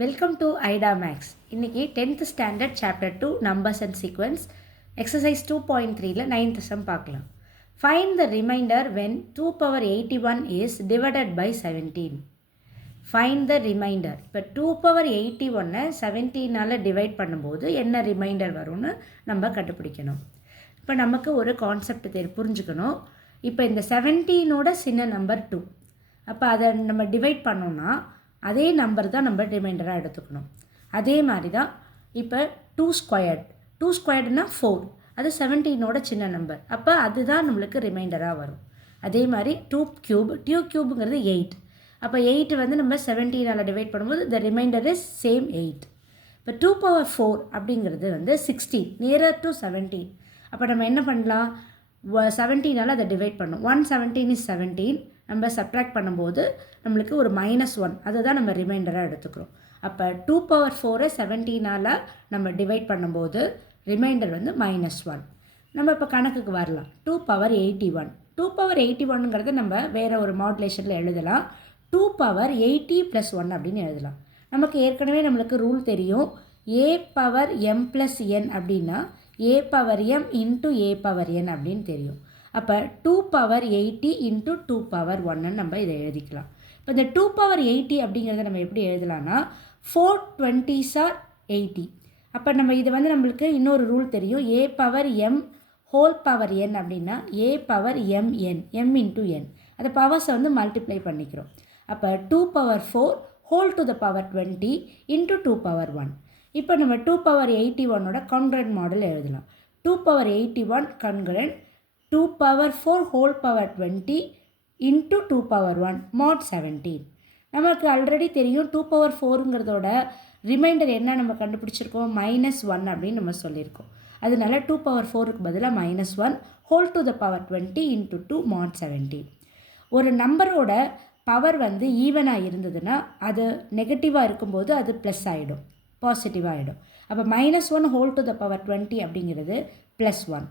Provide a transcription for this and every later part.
Welcome to ஐடா maths. இன்றைக்கி 10th standard chapter 2 numbers and sequence exercise 2.3ல 9th sum பார்க்கலாம். Find the remainder when 2 power 81 is divided by 17. Find the remainder. இப்போ 2 power 81 17ஆல் divide பண்ணும்போது என்ன reminder வரும்னு நம்ம கண்டுபிடிக்கணும். இப்போ நமக்கு ஒரு கான்செப்ட் புரிஞ்சுக்கணும். இப்போ இந்த 17ஓட சின்ன நம்பர் 2. அப்போ அதை நம்ம டிவைட் பண்ணோம்னா அதே நம்பர் தான் நம்ம ரிமைண்டராக எடுத்துக்கணும். அதே மாதிரி தான் இப்போ 2 ஸ்கொயர்டுனா 4, அது 17ஓட சின்ன நம்பர், அப்போ அதுதான் நம்மளுக்கு ரிமைண்டராக வரும். அதே மாதிரி 2 கியூபுங்கிறது 8, அப்போ 8 வந்து நம்ம 17ஆல் டிவைட் பண்ணும்போது த ரிமைண்டர் இஸ் சேம் 8. இப்போ 2 power 4 அப்படிங்கிறது வந்து 16, நியரர் டு 17. அப்போ நம்ம என்ன பண்ணலாம், 17ஆல் அதை டிவைட் பண்ணணும். 117 இஸ் 17, நம்ம சப்ட்ராக்ட் பண்ணும்போது நம்மளுக்கு ஒரு -1, அதை தான் நம்ம ரிமைண்டராக எடுத்துக்கிறோம். அப்போ 2 power 4 17ஆல் நம்ம டிவைட் பண்ணும்போது ரிமைண்டர் வந்து -1. நம்ம இப்போ கணக்குக்கு வரலாம். 2 power 81. 2 power 81ங்கிறத நம்ம வேறு ஒரு மாடுலேஷனில் எழுதலாம். 2 power 80 + 1 அப்படின்னு எழுதலாம். நமக்கு ஏற்கனவே நம்மளுக்கு ரூல் தெரியும். a power m + n அப்படின்னா a power m into a power n அப்படின்னு தெரியும். அப்போ 2 power 80 into 2 power 1 நம்ம இதை எழுதிக்கலாம். இப்போ இந்த 2 power 80 அப்படிங்கிறத நம்ம எப்படி எழுதலாம்னா 4 20s are 80. அப்போ நம்ம இது வந்து நம்மளுக்கு இன்னொரு ரூல் தெரியும். a power m whole power n அப்படின்னா a power m n, m into n, அந்த பவர்ஸை வந்து மல்டிப்ளை பண்ணிக்கிறோம். அப்போ 2 power 4 whole to the power 20 into 2 power 1. இப்போ நம்ம 2 power 81ஓட கான்கிரண்ட் மாடல் எழுதலாம். 2 power 81 congruent 2 power 4 whole power 20 into 2 power 1 mod 17. நமக்கு already தெரியும் 2 power 4ங்கிறதோட ரிமைண்டர் என்ன நம்ம கண்டுபிடிச்சிருக்கோம், -1 அப்படின்னு நம்ம சொல்லியிருக்கோம். அதனால 2 power 4க்கு பதிலாக -1 whole to the power 20 into 2 mod 17. ஒரு நம்பரோட பவர் வந்து ஈவனாக இருந்ததுன்னா அது நெகட்டிவாக இருக்கும்போது அது ப்ளஸ் ஆகிடும், பாசிட்டிவாக ஆகிடும். அப்போ -1 whole to the power 20 அப்படிங்கிறது +1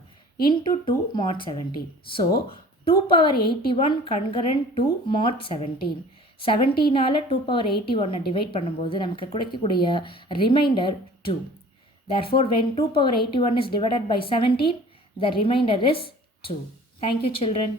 into 2 mod 17. So 2 power 81 concurrent to mod 17. 17ஆல் 2 power 81 divide பண்ணும்போது நமக்கு கிடைக்கக்கூடிய reminder 2. Therefore, when 2 power 81 is divided by 17, the remainder is 2. Thank you, children.